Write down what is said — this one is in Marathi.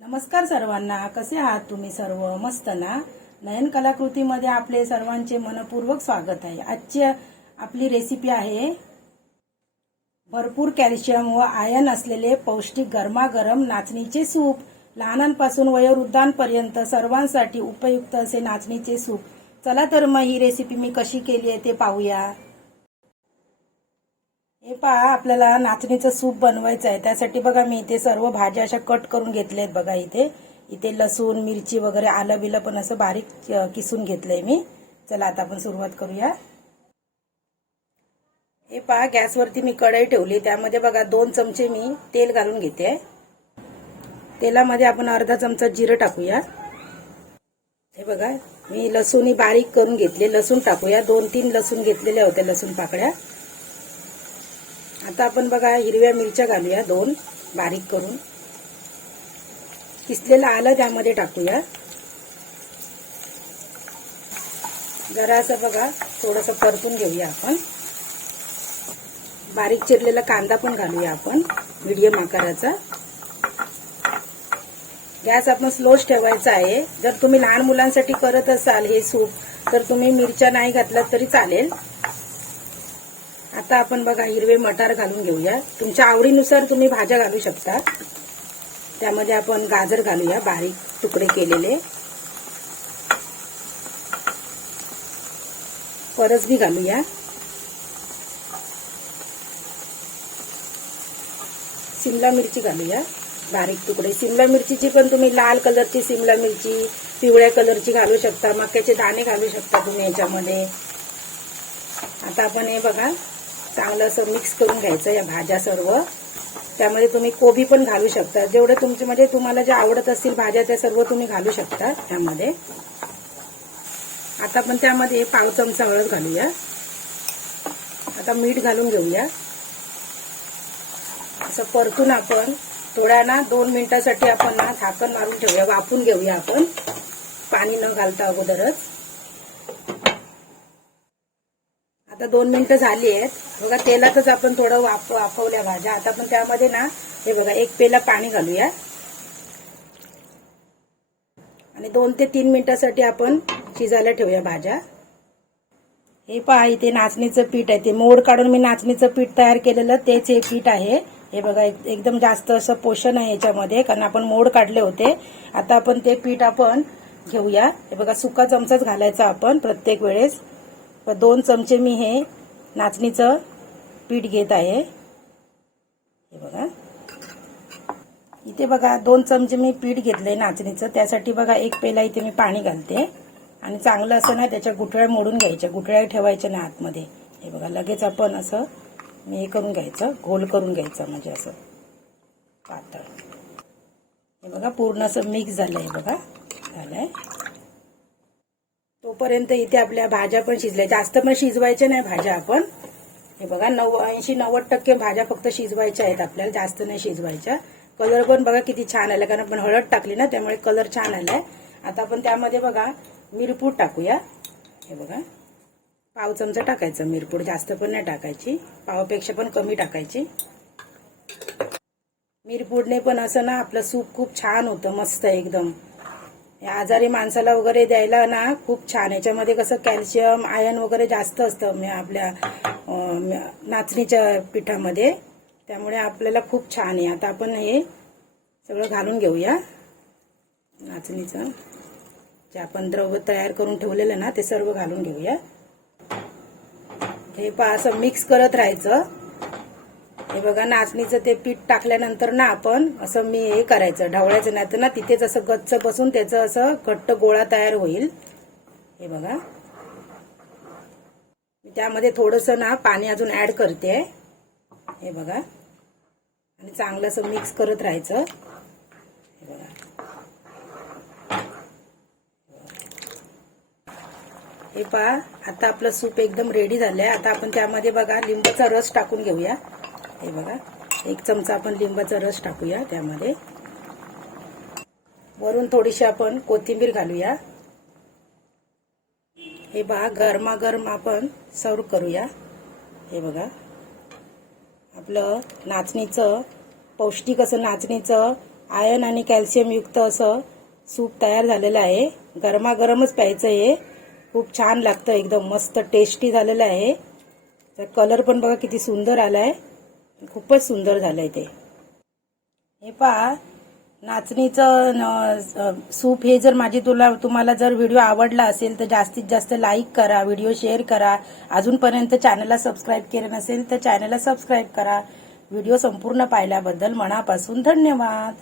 नमस्कार सर्वांना कसे आहात तुम्ही सर्व? मस्त ना? नयन कलाकृतीमध्ये आपले सर्वांचे मनपूर्वक स्वागत आहे. आजची आपली रेसिपी आहे भरपूर कॅल्शियम व आयन असलेले पौष्टिक गरमागरम नाचणीचे सूप. लहानांपासून वयोवृद्धांपर्यंत सर्वांसाठी उपयुक्त असे नाचणीचे सूप. चला तर मग ही रेसिपी मी कशी केली आहे ते पाहूया. हे पहा आपल्याला नाचणीचं सूप बनवायचं आहे. त्यासाठी बघा मी इथे सर्व भाज्या अशा कट करून घेतल्या आहेत बघा इथे. इथे लसूण मिरची वगैरे आलं बिलं पण असं बारीक किसून घेतलंय मी. चला आता आपण सुरुवात करूया. हे पहा गॅसवरती मी कढई ठेवली. त्यामध्ये बघा दोन चमचे मी तेल घालून घेते. तेलामध्ये आपण अर्धा चमचा जिरं टाकूया. हे बघा मी लसूण बारीक करून घेतले. लसूण टाकूया. दोन तीन लसूण घेतलेल्या होत्या लसूण पाकळ्या. आता आपण बघा हिरव्या मिरच्या घालूया दोन बारीक करून. किसलेलं आलं त्यामध्ये टाकूया. जरा असं बघा थोडंसं परतून घेऊया आपण. बारीक चिरलेला कांदा पण घालूया आपण मीडियम आकाराचा. गॅस आपण स्लोच ठेवायचा आहे. जर तुम्ही लहान मुलांसाठी करत असाल हे सूप तर तुम्ही मिरच्या नाही घातलात तरी चालेल. आता आपण बघा हिरवे मटार घालून घेऊया. तुमच्या आवडीनुसार तुम्ही भाज्या घालू शकता. त्यामध्ये आपण गाजर घालूया बारीक तुकडे केलेले. परसबी घालूया. सिमला मिरची घालूया बारीक तुकडे. सिमला मिरचीची पण तुम्ही लाल कलरची सिमला मिरची पिवळ्या कलरची घालू शकता. मक्याचे दाणे घालू शकता तुम्ही याच्यामध्ये. आता आपण हे बघा चांगलं असं मिक्स करून घ्यायचं या भाज्या सर्व. त्यामध्ये तुम्ही कोबी पण घालू शकता. जेवढे तुमचे म्हणजे तुम्हाला जे आवडत असतील भाज्या त्या सर्व तुम्ही घालू शकता त्यामध्ये. आता आपण त्यामध्ये पाव चमचा हळद घालूया. आता मीठ घालून घेऊया. असं परतून आपण थोड्या ना दोन मिनिटासाठी आपण ना झाकण मारून ठेवूया. वापून घेऊया आपण. पाणी न घालता अगोदरच. आता दोन मिनिटं झाली आहेत. बघा तेलातच आपण थोडं वाफ वाफवल्या भाज्या. आता आपण त्यामध्ये ना हे बघा एक पेला पाणी घालूया. आणि दोन ते तीन मिनिटासाठी आपण शिजायला ठेवूया भाज्या. हे पहा इथे नाचणीचं पीठ आहे. ते मोड काढून मी नाचणीचं पीठ तयार केलेलं तेच हे पीठ आहे. हे बघा एकदम जास्त असं पोषण आहे याच्यामध्ये कारण आपण मोड काढले होते. आता आपण ते पीठ आपण घेऊया. हे बघा सुका चमचाच घालायचा आपण प्रत्येक वेळेस. दोन चमचे मी हे नाचणीचं पीठ घेत आहे. हे बघा. इथे बघा दोन चमचे मी पीठ घेतलंय नाचणीचं. त्यासाठी बघा एक पेला इथे मी पाणी घालते. आणि चांगलं असं ना त्याच्या गुठळ्या मोडून घ्यायच्या गुठळ्या ठेवायच्या ना आतमध्ये. हे बघा लगेच आपण असं मी हे करून घ्यायचं घोल करून घ्यायचं म्हणजे असं पातळ. हे बघा पूर्ण असं मिक्स झालं आहे बघा. झालंय. तोपर्यंत इथे आपल्या भाज्या पण शिजल्या. जास्त पण शिजवायच्या नाही भाज्या आपण. हे बघा नव्व ऐंशी नव्वद टक्के भाज्या फक्त शिजवायच्या आहेत. आपल्याला जास्त नाही शिजवायच्या. कलर पण बघा किती छान आला कारण आपण हळद टाकली ना त्यामुळे कलर छान आलाय. आता आपण त्यामध्ये बघा मिरपूड टाकूया. हे बघा. पाव चमचा टाकायचं मिरपूड जास्त पण नाही टाकायची. पावपेक्षा पण कमी टाकायची. मिरपूडने पण असं ना आपलं सूप खूप छान होतं मस्त एकदम. या आजारी माणसाला वगैरे द्यायला ना खूप छान. याच्यामध्ये कसं कॅल्शियम आयर्न वगैरे जास्त असतं म्हणजे आपल्या नाचणीच्या पिठामध्ये. त्यामुळे आपल्याला खूप छान आहे. आता आपण हे सगळं घालून घेऊया. नाचणीचं. जे आपण द्रव्य तयार करून ठेवलेलं ना ते सर्व घालून घेऊया. हे पहा असं मिक्स करत राहायचं. हे बघा नाचणीचं ते पीठ टाकल्यानंतर ना आपण असं मी हे करायचं ढवळायचं नाही तर ना तिथेच असं गच्च बसून त्याचं असं घट्ट गोळा तयार होईल. हे बघा. त्यामध्ये थोडंसं ना पाणी अजून ऍड करते. हे बघा. आणि चांगलं असं मिक्स करत राहायचं. हे बघा. हे पहा आता आपलं सूप एकदम रेडी झालंय. आता आपण त्यामध्ये बघा लिंबाचा रस टाकून घेऊया. हे बघा. एक चमचा आपण लिंबाचा रस टाकूया त्यामध्ये. वरून थोडीशी आपण कोथिंबीर घालूया. हे बघा गरमागरम आपण सर्व करूया. हे बघा. आपलं नाचणीचं पौष्टिक असं नाचणीचं आयन आणि कॅल्शियमयुक्त असं सूप तयार झालेलं आहे. गरमागरमच प्यायचं हे. खूप छान लागतं एकदम मस्त टेस्टी झालेलं आहे. तर कलर पण बघा किती सुंदर आला आहे खूपच सुंदर झालंय ते. हे पहा नाचणीचं न- सूप हे जर माझी तुला तुम्हाला जर व्हिडिओ आवडला असेल तर जास्तीत जास्त लाईक करा व्हिडिओ शेअर करा. अजूनपर्यंत चॅनलला सबस्क्राईब केलं नसेल तर चॅनलला सबस्क्राईब करा. व्हिडिओ संपूर्ण पाहिल्याबद्दल मनापासून धन्यवाद.